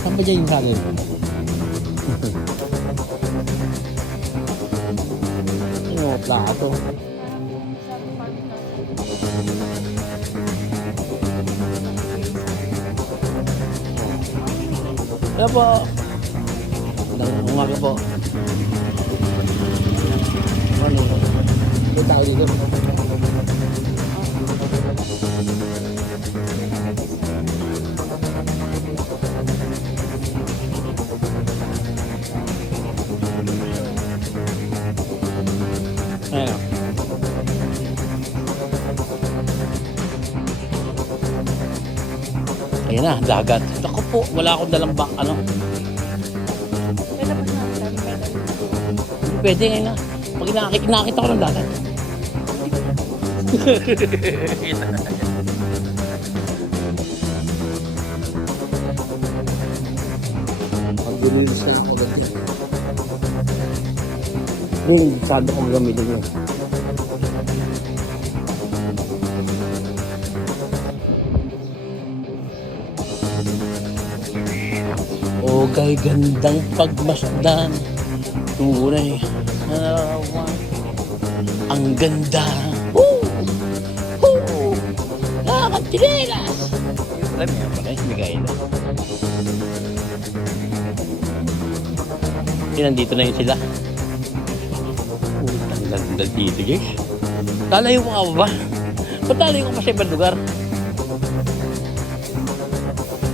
Saan ba dyan yung sagay? Yung plato. Kaya po. Umaga po. Ano? May tao dito. Ayan. Ayan na, dagat. Ako po, wala akong dalang bang ano. Pwede ngayon na. Pag nakakita ko ng dagat. Pag bumilis ka na ako agad yan. Yung sado kong gamitin yun. O kay gandang pagmasdan. Tunay. Ang ganda. Woo! Woo! Nakakatinelas! Alam niya pala, bigay na. Nandito na yun sila. Ang ganda dito, guys. Lalayo mo ka ba? Ba't lalayo ko pa sa ibang lugar?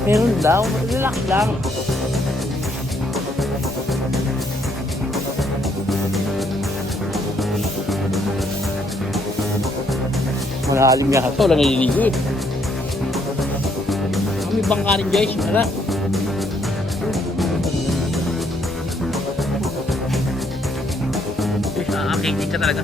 Meron daw. Relax lang. Malalim nga ito. Walang naliligo eh. Kami bangka rin, guys. Wala. Nakakakinig ka talaga.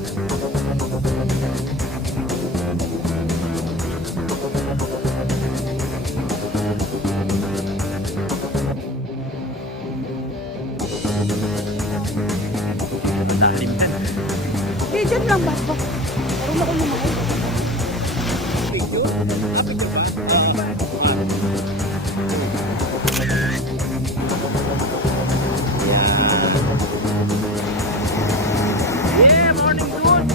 Malalim din. Eh, dyan lang ba? Parang ako lumakay. Picture? Picture ba? Yeah, morning dude!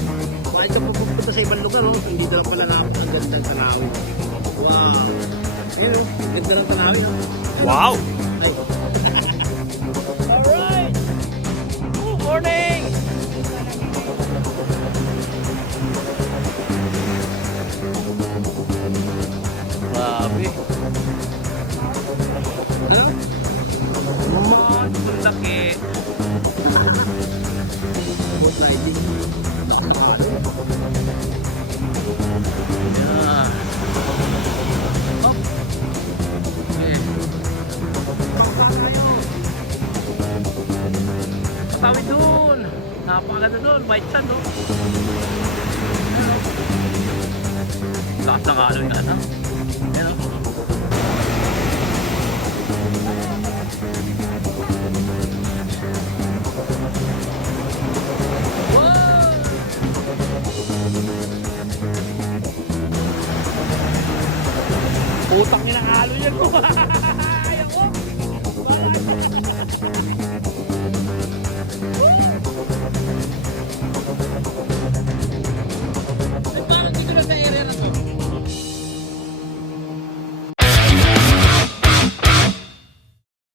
Bakit ka pupunta sa ibang lugar, oh? Hindi daw pala na ang gandang tanawin. Wow! Ayun, oh. Ganda ng tanawin, oh. Wow! Ay. Alright! Good morning! Grabe. Ano? Ang laki. Boat riding. Yeah. Up. Okay. Patawid dun. Napakaganda dun. White sand, no? Lakas na kalo yung ano. Yan, no? Utang niya ng halo yan mo. Ayaw ko.